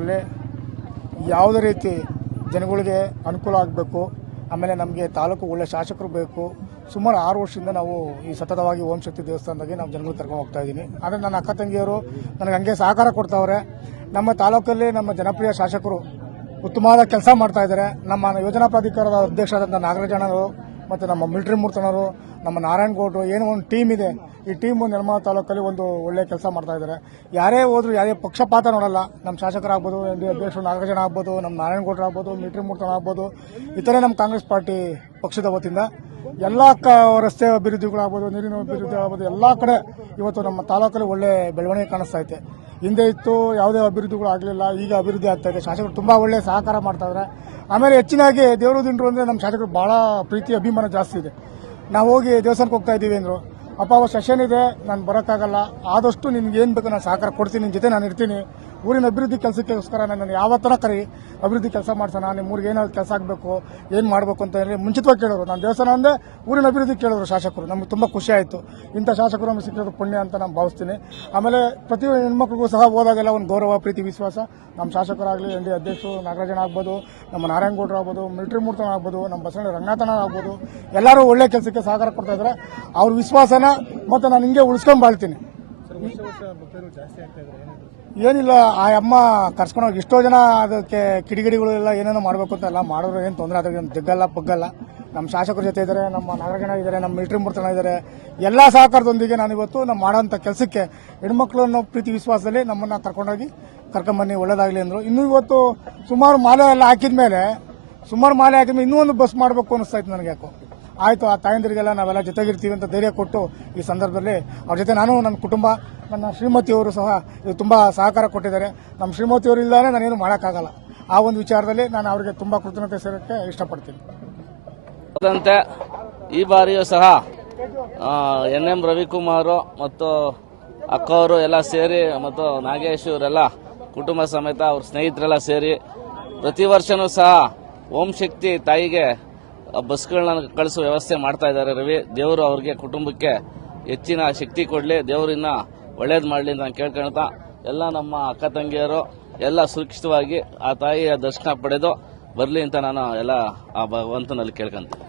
ಅಲ್ಲಿ ಯಾವುದೇ ರೀತಿ ಜನಗಳಿಗೆ ಅನುಕೂಲ ಆಗಬೇಕು, ಆಮೇಲೆ ನಮಗೆ ತಾಲೂಕು ಒಳ್ಳೆ ಶಾಸಕರು ಬೇಕು. ಸುಮಾರು ಆರು ವರ್ಷದಿಂದ ನಾವು ಈ ಸತತವಾಗಿ ಓಂ ಶಕ್ತಿ ದೇವಸ್ಥಾನದಾಗೆ ನಾವು ಜನಗಳು ಕರ್ಕೊಂಡು ಹೋಗ್ತಾ ಇದ್ದೀನಿ. ಆದರೆ ನನ್ನ ಅಕ್ಕ ತಂಗಿಯವರು ನನಗೆ ಹಂಗೆ ಸಹಕಾರ ಕೊಡ್ತಾವ್ರೆ. ನಮ್ಮ ತಾಲೂಕಲ್ಲಿ ನಮ್ಮ ಜನಪ್ರಿಯ ಶಾಸಕರು ಉತ್ತಮವಾದ ಕೆಲಸ ಮಾಡ್ತಾ ಇದ್ದಾರೆ. ನಮ್ಮ ಯೋಜನಾ ಪ್ರಾಧಿಕಾರದ ಅಧ್ಯಕ್ಷರಾದಂಥ ನಾಗರಾಜಣ್ಣವರು ಮತ್ತು ನಮ್ಮ ಮಿಲಿಟರಿ ಮೂರ್ತನವರು ನಮ್ಮ ನಾರಾಯಣಗೌಡರು ಏನು ಒಂದು ಟೀಮ್ ಇದೆ. ಈ ಟೀಮು ನಿರ್ಮಲ ತಾಲೂಕಲ್ಲಿ ಒಂದು ಒಳ್ಳೆ ಕೆಲಸ ಮಾಡ್ತಾ ಇದ್ದಾರೆ. ಯಾರೇ ಹೋದ್ರು, ಯಾರೇ ಪಕ್ಷಪಾತ ನೋಡಲ್ಲ, ನಮ್ಮ ಶಾಸಕರಾಗ್ಬೋದು ಎನ್ ಡಿ ಅಧ್ಯಕ್ಷರು ನಾಗರಾಜನ ಆಗ್ಬೋದು, ನಮ್ಮ ನಾರಾಯಣ ಗೌಡ್ರು ಆಗ್ಬೋದು, ಮಿಲಿಟರಿ ಮೂರ್ತನ ಆಗ್ಬೋದು ಇತರೆ ನಮ್ಮ ಕಾಂಗ್ರೆಸ್ ಪಾರ್ಟಿ ಪಕ್ಷದ ವತಿಯಿಂದ. ಎಲ್ಲ ಕ ರಸ್ತೆ ಅಭಿವೃದ್ಧಿಗಳಾಗ್ಬೋದು, ನೀರಿನ ಅಭಿವೃದ್ಧಿ ಆಗ್ಬೋದು ಎಲ್ಲ ಕಡೆ ಇವತ್ತು ನಮ್ಮ ತಾಲೂಕಲ್ಲಿ ಒಳ್ಳೆ ಬೆಳವಣಿಗೆ ಕಾಣಿಸ್ತಾ ಐತೆ ಹಿಂದೆ ಇತ್ತು ಯಾವುದೇ ಅಭಿವೃದ್ಧಿಗಳು ಆಗಲಿಲ್ಲ ಈಗ ಅಭಿವೃದ್ಧಿ ಆಗ್ತಾ ಇದೆ. ಶಾಸಕರು ತುಂಬ ಒಳ್ಳೆ ಸಹಕಾರ ಮಾಡ್ತಾ ಇದ್ದಾರೆ ಆಮೇಲೆ ಹೆಚ್ಚಿನಾಗಿ ದೇವರು ದಿಂಡ್ರು ಅಂದರೆ ನಮ್ಮ ಶಾಸಕರು ಭಾಳ ಪ್ರೀತಿ, ಅಭಿಮಾನ ಜಾಸ್ತಿ ಇದೆ. ನಾವು ಹೋಗಿ ದೇವಸ್ಥಾನಕ್ಕೆ ಹೋಗ್ತಾ ಇದ್ದೀವಿ ಅಂದರು, ಅಪ್ಪ ಅವ ಸೆಷನ್ ಇದೆ, ನಾನು ಬರೋಕ್ಕಾಗಲ್ಲ. ಆದಷ್ಟು ನಿನ್ಗೆ ಏನು ಬೇಕು, ನಾನು ಸಹಕಾರ ಕೊಡ್ತೀನಿ ನಿನ್ನ ಜೊತೆ ನಾನು ಇರ್ತೀನಿ. ಊರಿನ ಅಭಿವೃದ್ಧಿ ಕೆಲಸಕ್ಕೋಸ್ಕರ ನಾನು ಯಾವತ್ತರ ಕರಿ ಅಭಿವೃದ್ಧಿ ಕೆಲಸ ಮಾಡ್ಸೋಣ ನಿಮ್ಮ ಊರಿಗೆ ಏನಾದ್ರು ಕೆಲಸ ಆಗಬೇಕು, ಏನು ಮಾಡಬೇಕು ಅಂತ ಹೇಳಿ ಮುಂಚಿತವಾಗಿ ಕೇಳೋರು. ನಾನು ದೇವಸ್ಥಾನ ಅಂದರೆ ಊರಿನ ಅಭಿವೃದ್ಧಿ ಕೇಳೋರು ಶಾಸಕರು. ನಮ್ಗೆ ತುಂಬ ಖುಷಿ ಆಯಿತು. ಇಂಥ ಶಾಸಕರು ನಮಗೆ ಸಿಕ್ಕಿರೋದು ಪುಣ್ಯ ಅಂತ ನಾನು ಭಾವಿಸ್ತೀನಿ. ಆಮೇಲೆ ಪ್ರತಿ ಹೆಣ್ಮಕ್ಳಿಗೂ ಸಹ ಹೋದಾಗೆಲ್ಲ ಒಂದು ಗೌರವ, ಪ್ರೀತಿ, ವಿಶ್ವಾಸ. ನಮ್ಮ ಶಾಸಕರಾಗಲಿ, ಎನ್ ಡಿ ಅಧ್ಯಕ್ಷರು ನಾಗರಾಜನ ಆಗ್ಬೋದು, ನಮ್ಮ ನಾರಾಯಣಗೌಡರು ಆಗ್ಬೋದು, ಮಿಲಿಟರಿ ಮೂರ್ತನ ಆಗ್ಬೋದು, ನಮ್ಮ ಬಸವಣ್ಣ ರಂಗನಾಥನ ಆಗ್ಬೋದು. ಎಲ್ಲರೂ ಒಳ್ಳೆ ಕೆಲಸಕ್ಕೆ ಸಹಕಾರ ಕೊಡ್ತಾ ಇದ್ದಾರೆ ಅವ್ರ ವಿಶ್ವಾಸನ ಮತ್ತು ನಾನು ಹಿಂಗೆ ಉಳಿಸ್ಕೊಂಡು ಬಾಳ್ತೀನಿ. ಏನಿಲ್ಲ, ಆ ಅಮ್ಮ ಕರ್ಸ್ಕೊಂಡು ಹೋಗಿ ಎಷ್ಟೋ ಜನ ಅದಕ್ಕೆ ಕಿಡಿಗಿಡಿಗಳು ಎಲ್ಲ ಏನೇನೋ ಮಾಡಬೇಕು ಅಂತ ಎಲ್ಲ ಮಾಡಿದ್ರು ಏನು ತೊಂದರೆ ಅದ್ರಾಗ ಏನು ಜಗ್ಗಲ್ಲ ಪಗ್ಗಲ್ಲ. ನಮ್ಮ ಶಾಸಕರ ಜೊತೆ ಇದ್ದಾರೆ ನಮ್ಮ ನಾಗರಾಜನ ಇದ್ದಾರೆ ನಮ್ಮ ಮಿಲಿಟರಿ ಮೂರ್ತನ ಇದ್ದಾರೆ ಎಲ್ಲ ಸಹಕಾರದೊಂದಿಗೆ ನಾನು ಇವತ್ತು ನಮ್ಮ ಮಾಡೋಂಥ ಕೆಲಸಕ್ಕೆ ಹೆಣ್ಮಕ್ಳು ಅನ್ನೋ ಪ್ರೀತಿ ವಿಶ್ವಾಸದಲ್ಲಿ ನಮ್ಮನ್ನು ಕರ್ಕೊಂಡೋಗಿ ಕರ್ಕೊಂಬನ್ನಿ, ಒಳ್ಳೇದಾಗಲಿ ಅಂದರು. ಇನ್ನೂ ಇವತ್ತು ಸುಮಾರು ಮಾಲೆ ಎಲ್ಲ ಹಾಕಿದ ಮೇಲೆ ಸುಮಾರು ಮಾಲೆ ಹಾಕಿದ್ಮೇಲೆ ಇನ್ನೂ ಒಂದು ಬಸ್ ಮಾಡಬೇಕು ಅನಿಸ್ತಾ ಇತ್ತು ನನಗೆ ಯಾಕೋ. ಆಯಿತು, ಆ ತಾಯಂದಿರಿಗೆಲ್ಲ ನಾವೆಲ್ಲ ಜೊತೆಗಿರ್ತೀವಿ ಅಂತ ಧೈರ್ಯ ಕೊಟ್ಟು ಈ ಸಂದರ್ಭದಲ್ಲಿ ಅವ್ರ ಜೊತೆ ನಾನು, ನನ್ನ ಕುಟುಂಬ, ನನ್ನ ಶ್ರೀಮತಿಯವರು ಸಹ ತುಂಬ ಸಹಕಾರ ಕೊಟ್ಟಿದ್ದಾರೆ. ನಮ್ಮ ಶ್ರೀಮತಿಯವರು ಇಲ್ಲದೇ ನಾನೇನು ಮಾಡೋಕ್ಕಾಗಲ್ಲ. ಆ ಒಂದು ವಿಚಾರದಲ್ಲಿ ನಾನು ಅವರಿಗೆ ತುಂಬ ಕೃತಜ್ಞತೆ ಸೇರೋಕ್ಕೆ ಇಷ್ಟಪಡ್ತೀನಿ. ಅದಂತೆ ಈ ಬಾರಿಯೂ ಸಹ ಎನ್ ಎಂ ರವಿಕುಮಾರ್ ಮತ್ತು ಅಕ್ಕವರು ಎಲ್ಲ ಸೇರಿ ಮತ್ತು ನಾಗೇಶ್ ಇವರೆಲ್ಲ ಕುಟುಂಬ ಸಮೇತ ಅವ್ರ ಸ್ನೇಹಿತರೆಲ್ಲ ಸೇರಿ ಪ್ರತಿ ವರ್ಷನೂ ಸಹ ಓಂ ಶಕ್ತಿ ತಾಯಿಗೆ ಬಸ್ಗಳನ್ನ ಕಳಿಸುವ ವ್ಯವಸ್ಥೆ ಮಾಡ್ತಾ ಇದ್ದಾರೆ ರವಿ. ದೇವರು ಅವ್ರಿಗೆ ಕುಟುಂಬಕ್ಕೆ ಹೆಚ್ಚಿನ ಶಕ್ತಿ ಕೊಡಲಿ, ದೇವರಿನ್ನ ಒಳ್ಳೇದು ಮಾಡಲಿ ಅಂತ ನಾನು ಕೇಳ್ಕೊಳ್ತಾ ಎಲ್ಲ ನಮ್ಮ ಅಕ್ಕ ತಂಗಿಯರು ಎಲ್ಲ ಸುರಕ್ಷಿತವಾಗಿ ಆ ತಾಯಿಯ ದರ್ಶನ ಪಡೆದು ಬರಲಿ ಅಂತ ನಾನು ಎಲ್ಲ ಆ ಭಗವಂತನಲ್ಲಿ ಕೇಳ್ಕೊಂತೀನಿ.